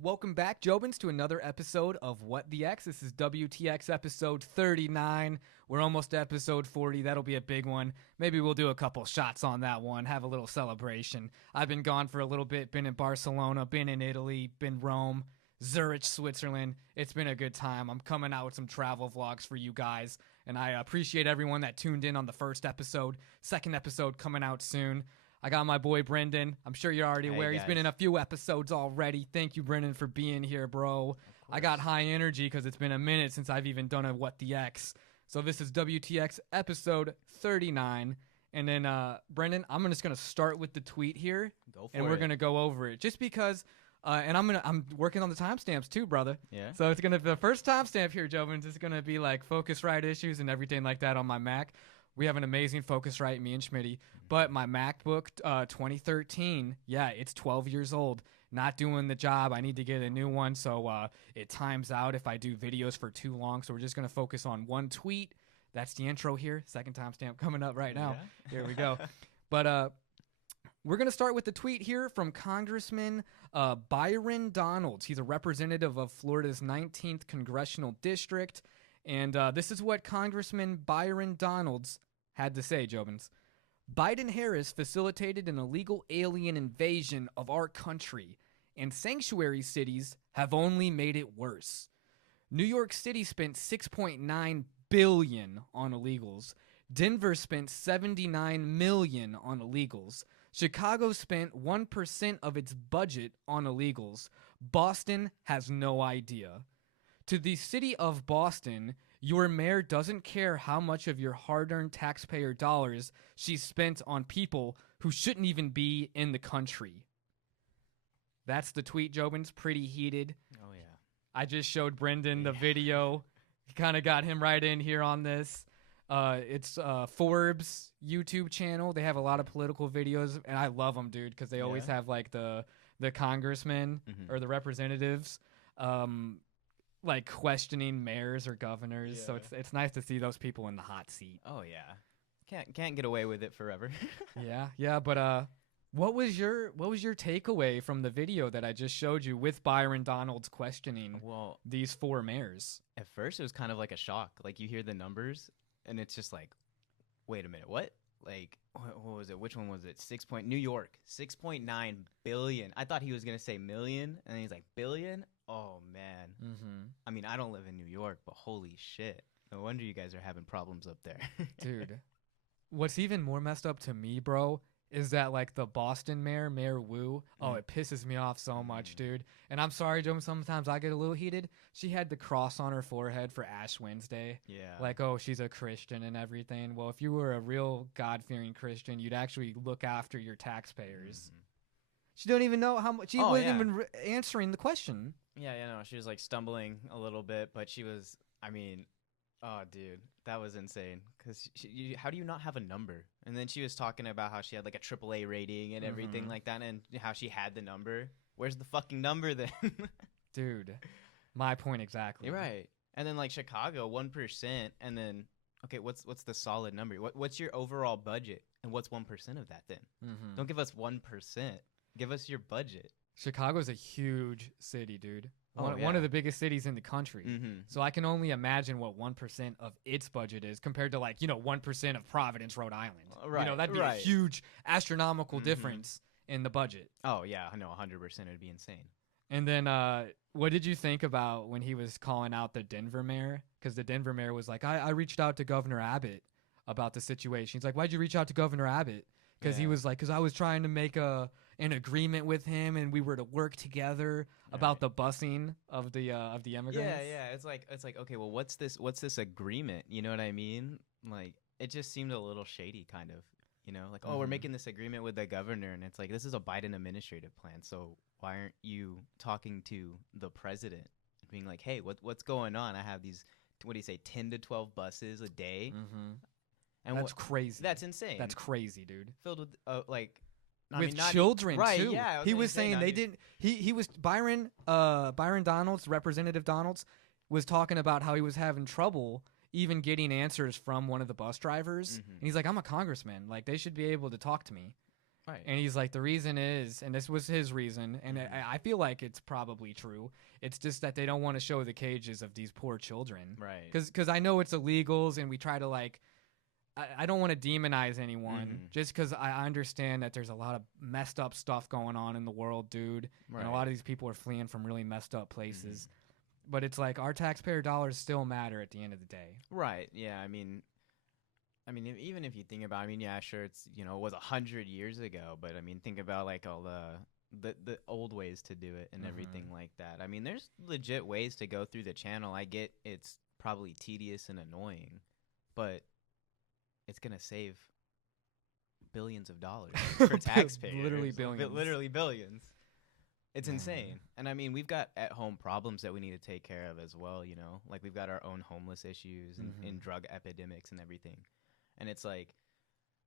Welcome back, Jobins, to another episode of What the X. This is WTX episode 39. We're almost to episode 40. That'll be a big one. Maybe we'll do a couple shots on that one, have a little celebration. I've been gone for a little bit, been in Barcelona, been in Italy, been Rome, Zurich, Switzerland. It's been a good time. I'm coming out with some travel vlogs for you guys, and I appreciate everyone that tuned in on the first episode. Second episode coming out soon. I got my boy Brendan. I'm sure you're already aware. He's been in a few episodes already. Thank you, Brendan, for being here, bro. I got high energy because it's been a minute since I've even done a What the X. So this is WTX episode 39. And then, Brendan, I'm just going to start with the tweet here. Go for it. And we're going to go over it. Just because, and I'm working on the timestamps too, brother. Yeah. So it's going to be the first timestamp here, Jovins, is going to be like Focusrite issues and everything like that on my Mac. We have an amazing Focusrite, me and Schmitty. But my MacBook 2013, yeah, it's 12 years old. Not doing the job. I need to get a new one, so it times out if I do videos for too long. So we're just going to focus on one tweet. That's the intro here. Second timestamp coming up right now. Yeah. Here we go. But we're going to start with the tweet here from Congressman Byron Donalds. He's a representative of Florida's 19th Congressional District. And this is what Congressman Byron Donalds had to say, Jobins. Biden-Harris facilitated an illegal alien invasion of our country, and sanctuary cities have only made it worse. New York City spent $6.9 billion on illegals. Denver spent $79 million on illegals. Chicago spent 1% of its budget on illegals. Boston has no idea. To the city of Boston, your mayor doesn't care how much of your hard-earned taxpayer dollars she spent on people who shouldn't even be in the country. That's the tweet, Jobins. Pretty heated. Oh, yeah. I just showed Brendan the video. Kind of got him right in here on this. It's Forbes' YouTube channel. They have a lot of political videos, and I love them, dude, because they always have, like, the congressmen or the representatives like questioning mayors or governors. So it's nice to see those people in the hot seat. Oh yeah. Can't get away with it forever. yeah, but what was your takeaway from the video that I just showed you with Byron Donalds questioning these four mayors? At first it was kind of like a shock. Like you hear the numbers and it's just like, wait a minute, what? Like what was it? Which one was it? New York, 6.9 billion. I thought he was gonna say million, and then he's like billion. Oh man. I mean, I don't live in New York, but holy shit! No wonder you guys are having problems up there, dude. What's even more messed up to me, bro, is that like the Boston mayor, Mayor Wu. Oh, it pisses me off so much, dude. And I'm sorry, Joe. Sometimes I get a little heated. She had the cross on her forehead for Ash Wednesday. Yeah. Like, oh, she's a Christian and everything. Well, if you were a real God-fearing Christian, you'd actually look after your taxpayers. She don't even know how much. She wasn't even answering the question. Yeah, no, she was like stumbling a little bit, but she was. I mean, oh, dude, that was insane. Because how do you not have a number? And then she was talking about how she had like a AAA rating and everything like that, and how she had the number. Where's the fucking number then? Dude, my point exactly. You're right. And then like Chicago, 1%, and then okay, what's the solid number? What's your overall budget, and what's 1% of that then? Don't give us 1%. Give us your budget. Chicago's a huge city, dude. One of the biggest cities in the country. So I can only imagine what 1% of its budget is compared to 1% of Providence, Rhode Island. Right. That'd be a huge astronomical difference in the budget. Oh, yeah. I know, 100%. It'd be insane. And then what did you think about when he was calling out the Denver mayor? Because the Denver mayor was like, I reached out to Governor Abbott about the situation. He's like, why'd you reach out to Governor Abbott? Because he was like, because I was trying to make an agreement with him, and we were to work together about the busing of the immigrants. Yeah. It's like okay, well, what's this agreement? You know what I mean? Like, it just seemed a little shady, kind of. You know, like, we're making this agreement with the governor, and it's like, this is a Biden administrative plan. So why aren't you talking to the president, being like, hey, what's going on? I have these, what do you say, 10 to 12 buses a day. And that's crazy. That's insane. That's crazy, dude. Filled with children right, too. Yeah, he was saying they didn't. He was Byron Donalds, Representative Donalds, was talking about how he was having trouble even getting answers from one of the bus drivers, and he's like, "I'm a congressman. Like, they should be able to talk to me." Right. And he's like, the reason is, and this was his reason, and I feel like it's probably true. It's just that they don't want to show the cages of these poor children. Right. Because I know it's illegals, and we try to like, I don't want to demonize anyone just because I understand that there's a lot of messed up stuff going on in the world, dude. Right. And a lot of these people are fleeing from really messed up places. But it's like our taxpayer dollars still matter at the end of the day. Right. Yeah. I mean, even if you think about, I mean, yeah, sure, it's it was 100 years ago, but I mean, think about like all the old ways to do it and everything like that. I mean, there's legit ways to go through the channel. I get it's probably tedious and annoying, but it's gonna save billions of dollars for taxpayers. Literally billions. Literally billions. It's insane. And I mean, we've got at-home problems that we need to take care of as well, Like we've got our own homeless issues and drug epidemics and everything. And it's like,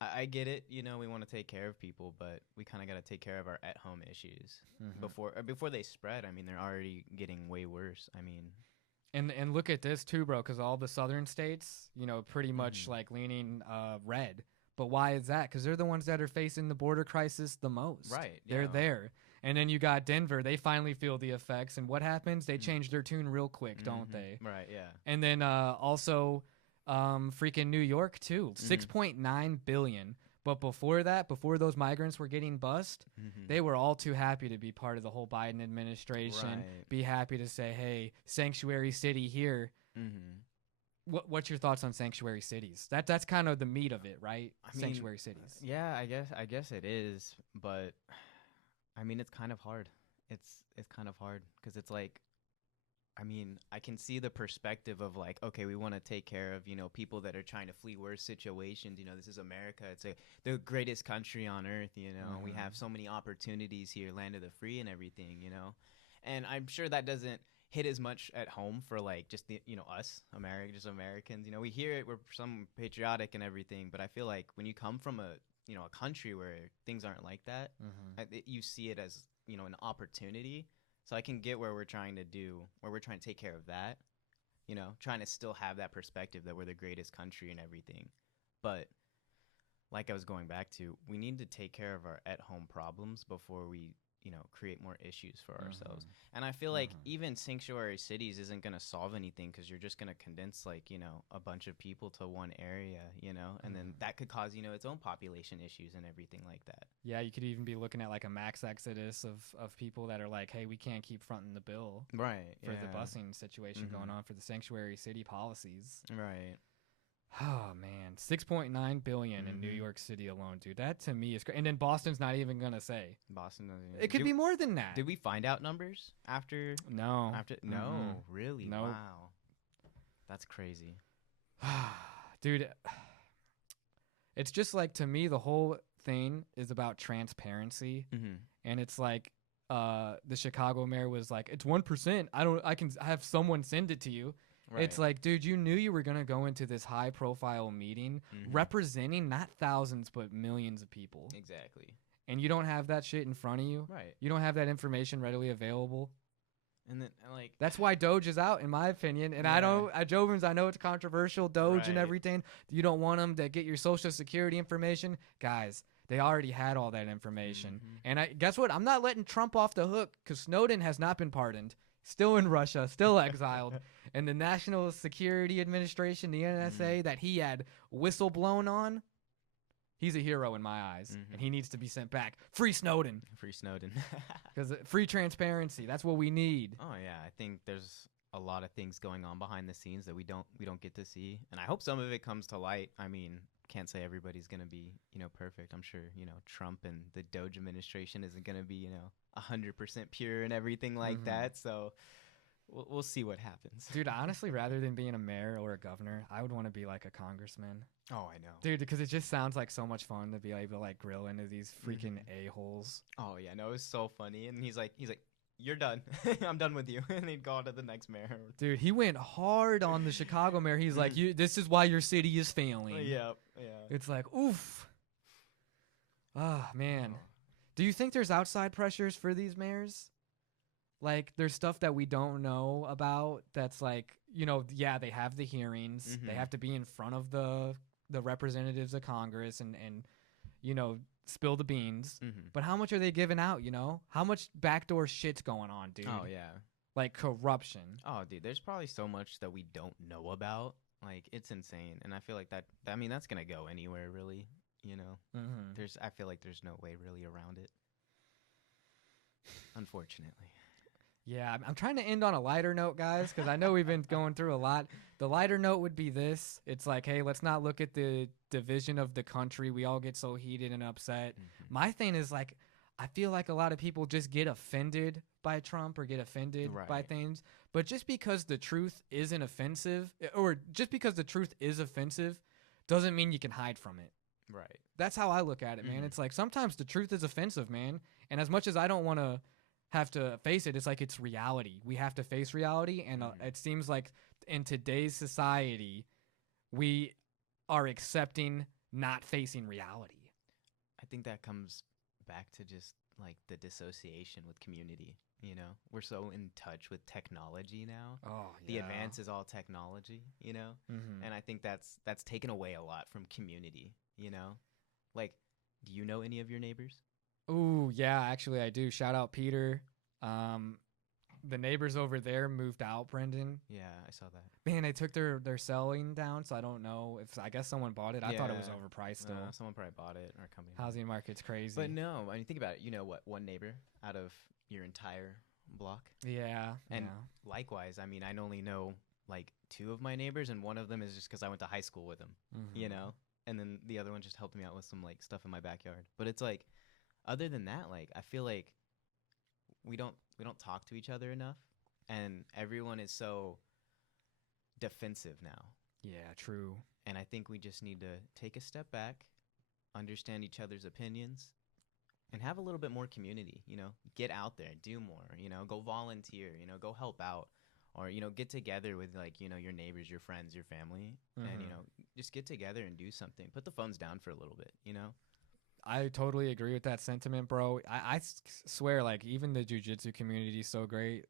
I get it, we want to take care of people, but we kind of got to take care of our at-home issues before they spread. I mean, they're already getting way worse. I mean, and look at this too, bro, because all the southern states, pretty much like leaning red. But why is that? Because they're the ones that are facing the border crisis the most. Right. They're there. And then you got Denver. They finally feel the effects. And what happens? They change their tune real quick, don't they? Right, yeah. And then also freaking New York, too. $6.9 billion. But before that, before those migrants were getting bussed, they were all too happy to be part of the whole Biden administration. Right. Be happy to say, hey, sanctuary city here. What's your thoughts on sanctuary cities? That's kind of the meat of it, right? Sanctuary cities. Yeah, I guess it is, but I mean, it's kind of hard. It's kind of hard because it's like, I mean, I can see the perspective of like, okay, we want to take care of, people that are trying to flee worse situations. This is America. It's the greatest country on earth, We have so many opportunities here, land of the free and everything, And I'm sure that doesn't hit as much at home for like just the, us, just Americans. We hear it, we're some patriotic and everything, but I feel like when you come from a country where things aren't like that, you see it as, an opportunity. So I can get where we're trying to take care of that, trying to still have that perspective that we're the greatest country and everything. But like I was going back to, we need to take care of our at-home problems before we, create more issues for ourselves. And I feel like even sanctuary cities isn't going to solve anything because you're just going to condense like, a bunch of people to one area, and then that could cause, its own population issues and everything like that. Yeah, you could even be looking at like a max exodus of people that are like, hey, we can't keep fronting the bill for the busing situation going on for the sanctuary city policies. Right. Oh man, $6.9 billion in New York City alone, dude. That to me is and then Boston's not even gonna say. Boston doesn't. It could be more than that. Did we find out numbers after? No. No, really? Nope. Wow, that's crazy. Dude, it's just like, to me, the whole thing is about transparency, and it's like the Chicago mayor was like, it's 1%. I can have someone send it to you. Right. It's like, dude, you knew you were going to go into this high-profile meeting representing not thousands but millions of people. Exactly. And you don't have that shit in front of you. Right. You don't have that information readily available. And then, like... That's why Doge is out, in my opinion. And I know, Jovens, I know it's controversial, Doge and everything. You don't want them to get your Social Security information. Guys, they already had all that information. And guess what? I'm not letting Trump off the hook because Snowden has not been pardoned. Still in Russia, still exiled. And the National Security Administration, the NSA, that he had whistle-blown on, he's a hero in my eyes. And he needs to be sent back. Free Snowden. Free Snowden. Because free transparency, that's what we need. Oh, yeah. I think there's a lot of things going on behind the scenes that we don't get to see. And I hope some of it comes to light. I mean, can't say everybody's going to be, perfect. I'm sure, Trump and the Doge administration isn't going to be, 100% pure and everything like that. So we'll see what happens. Dude, honestly, rather than being a mayor or a governor, I would want to be like a congressman. Oh, I know. Dude, because it just sounds like so much fun to be able to like grill into these freaking a-holes. Oh, yeah. No, it was so funny. And he's like, you're done. I'm done with you. And he'd go on to the next mayor. Dude, he went hard on the Chicago mayor. He's like, this is why your city is failing. Yeah. It's like, oof. Ah, man. Do you think there's outside pressures for these mayors? Like, there's stuff that we don't know about that's like, they have the hearings. They have to be in front of the representatives of Congress and spill the beans, Mm-hmm. but how much are they giving out, you know? How much backdoor shit's going on, dude? Oh yeah. Like corruption. Oh, dude, there's probably so much that we don't know about. Like, it's insane, and I feel like that. I mean, that's gonna go anywhere, really. You know, Mm-hmm. I feel like there's no way really around it. Unfortunately. Yeah, I'm trying to end on a lighter note, guys, because I know we've been going through a lot. The lighter note would be this. It's like, hey, let's not look at the division of the country. We all get so heated and upset. Mm-hmm. My thing is, like, I feel like a lot of people just get offended by Trump or get offended by Right. things. But just because the truth isn't offensive, or just because the truth is offensive, doesn't mean you can hide from it. Right. That's how I look at it, man. Mhm. It's like sometimes the truth is offensive, man. And as much as I don't want to have to face it, it's like it's reality. We have to face reality. And Mhm. it seems like in today's society, we are accepting not facing reality. I think that comes back to just like the dissociation with community. You know, we're so in touch with technology now. Oh, The advance is all technology. You know, Mm-hmm. and I think that's taken away a lot from community. You know, like, do you know any of your neighbors? Ooh, yeah, actually I do. Shout out Peter. The neighbors over there moved out, Brendan. Yeah, I saw that. Man, they took their selling down, so I don't know if I guess someone bought it. I thought it was Yeah. overpriced still. Someone probably bought it or coming. Housing market's crazy. But no, I mean, think about it. You know what? One neighbor out of your entire block. Yeah. And yeah. likewise, I mean, I only know like two of my neighbors, and one of them is just because I went to high school with him, you Mhm. know? And then the other one just helped me out with some like stuff in my backyard. But it's like, other than that, like, I feel like we don't talk to each other enough, and everyone is so defensive now. Yeah, true. And I think we just need to take a step back, understand each other's opinions, and have a little bit more community, you know? Get out there, do more, you know? Go volunteer, you know? Go help out. Or, you know, get together with, like, you know, your neighbors, your friends, your family, and, you Mhm. know, just get together and do something. Put the phones down for a little bit, you know? I totally agree with that sentiment, bro. Swear, like, even the jujitsu community is so great.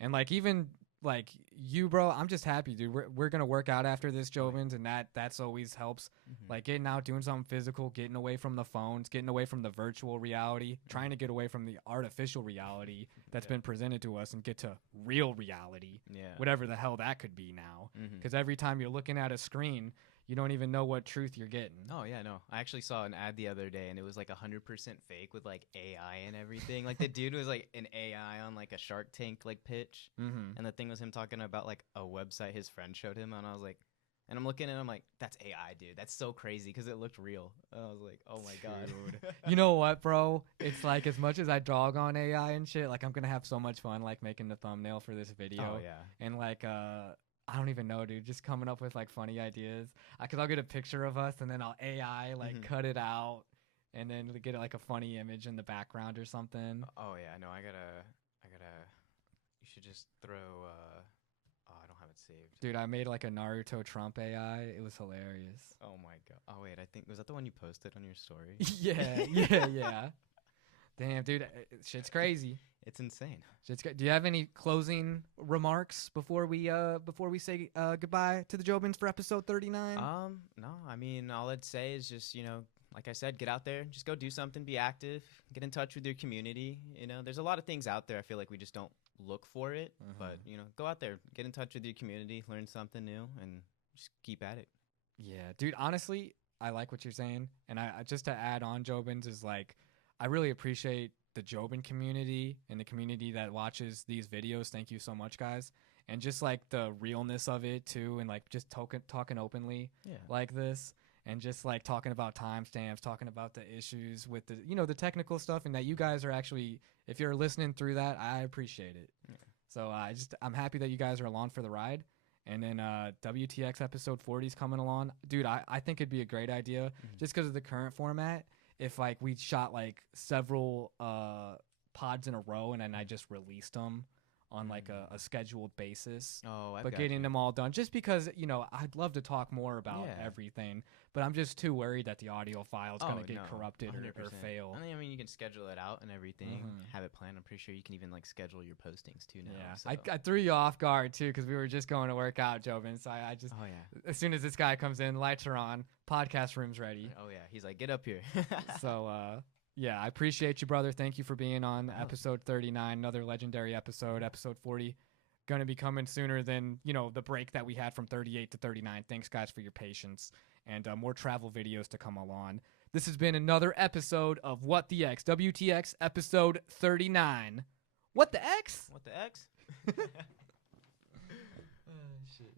And, like, even, like, you, bro, I'm just happy, dude. We're going to work out after this, Jovins, and that's always helps. Mm-hmm. Like, getting out, doing something physical, getting away from the phones, getting away from the virtual reality, trying to get away from the artificial reality that's Yeah. been presented to us and get to real reality, Yeah. whatever the hell that could be now. Mm-hmm. Because every time you're looking at a screen, you don't even know what truth you're getting. Oh, yeah, no. I actually saw an ad the other day, and it was like 100% fake with like AI and everything. Like, the dude was like an AI on like a Shark Tank like pitch. Mm-hmm. And the thing was him talking about like a website his friend showed him. And I was like, and I'm looking and I'm like, that's AI, dude. That's so crazy because it looked real. And I was like, oh my God. You know what, bro? It's like as much as I dog on AI and shit, like I'm gonna have so much fun like making the thumbnail for this video. Oh, yeah. And like I don't even know, dude. Just coming up with like funny ideas. Cause I'll get a picture of us and then I'll AI like Mhm. cut it out and then get like a funny image in the background or something. Oh, yeah. No, I gotta, you should just throw, oh, I don't have it saved. Dude, I made like a Naruto Trump AI. It was hilarious. Oh my God. Oh, wait. I think, was that the one you posted on your story? yeah. Damn, dude, shit's crazy. It's insane. Do you have any closing remarks before we say goodbye to the Jobins for episode 39? No, I mean, all I'd say is just, you know, like I said, get out there, just go do something, be active, get in touch with your community. You know, there's a lot of things out there. I feel like we just don't look for it, but, you know, go out there, get in touch with your community, learn something new, and just keep at it. Yeah, dude, honestly, I like what you're saying. And I just to add on, Jobins, is like, I really appreciate the Jobin community and the community that watches these videos. Thank you so much, guys. And just like the realness of it too, and like just talking openly like this, and just like talking about timestamps, talking about the issues with the the technical stuff, and that you guys are actually, if you're listening through that, I appreciate it. Yeah. So I'm happy that you guys are along for the ride. And then WTX episode 40 is coming along, dude. I think it'd be a great idea just because of the current format. If like we shot like several pods in a row and then I just released them on like a scheduled basis. Oh, but getting them all done just because, I'd love to talk more about everything, but I'm just too worried that the audio file is going to get corrupted or fail. I mean, you can schedule it out and everything, have it planned. I'm pretty sure you can even like schedule your postings too now. Yeah, so. I threw you off guard too because we were just going to work out, Jobin. So I just, as soon as this guy comes in, lights are on, podcast room's ready. Oh yeah, he's like, get up here. So yeah, I appreciate you, brother. Thank you for being on episode 39, another legendary episode. Episode 40 going to be coming sooner than, the break that we had from 38 to 39. Thanks, guys, for your patience. And more travel videos to come along. This has been another episode of What the X, WTX episode 39. What the X? What the X? Oh, shit.